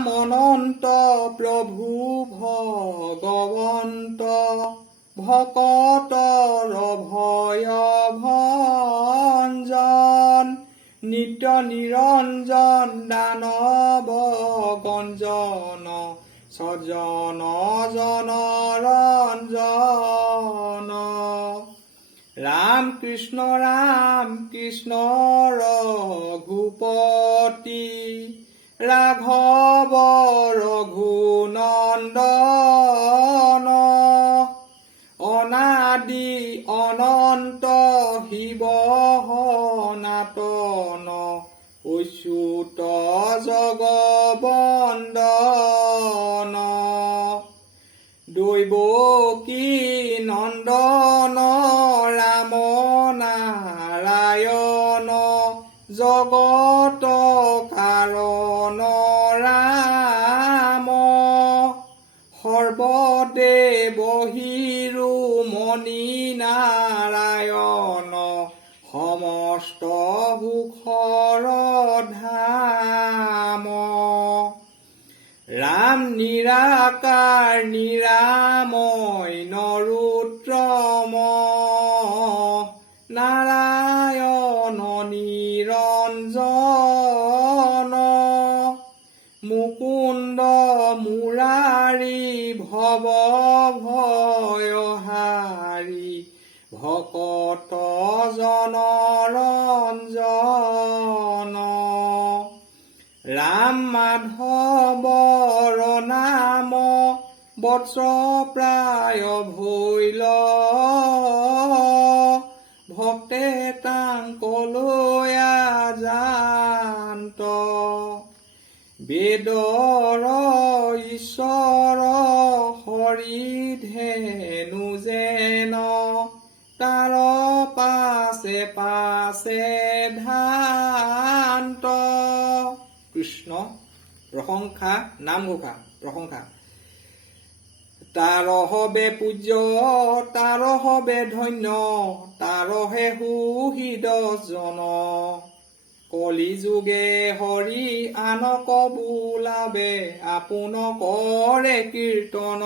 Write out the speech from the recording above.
ৰাম অনন্ত প্ৰভু ভগৱন্ত ভকতৰ ভয় ভঞ্জন নিত্য নিৰঞ্জন দানৱ গঞ্জন সজন জন ৰঞ্জন ৰাম কৃষ্ণ ৰঘুপতি ৰাঘৱ ৰঘুনন্দন অনাদি অনন্ত শিৱ সনাতন অচ্যুত জগবন্দন দৈৱকী নন্দন ৰাম নাৰায়ণ জগত কাৰণ ৰাম সৰ্বদেৱ শিৰোমণি নাৰায়ণ সমস্ত সুখৰ ধাম ৰাম নিৰাকাৰ নিৰাময় নৰোত্তম নাৰায়ণ নিৰঞ্জন মুকুন্দ মুৰাৰী ভৱ ভয়হাৰী ভকত জন ৰঞ্জন ৰাম মাধৱৰ নাম বৎস প্ৰায় ভৈল ভক্তে তাংকলৈ আজান্ত বেদৰ ঈশ্বৰ হৰিধেনু যেন তাৰ পাছে পাছে ধান্ত কৃষ্ণ প্ৰশংসা নামঘোষা প্ৰশংসা তাৰহবে পূজ্য তাৰহবে ধন্য তাৰহে সুহৃদ জন কলিযুগে হৰি আনক বোলাবে আপোন কৰে কীৰ্তন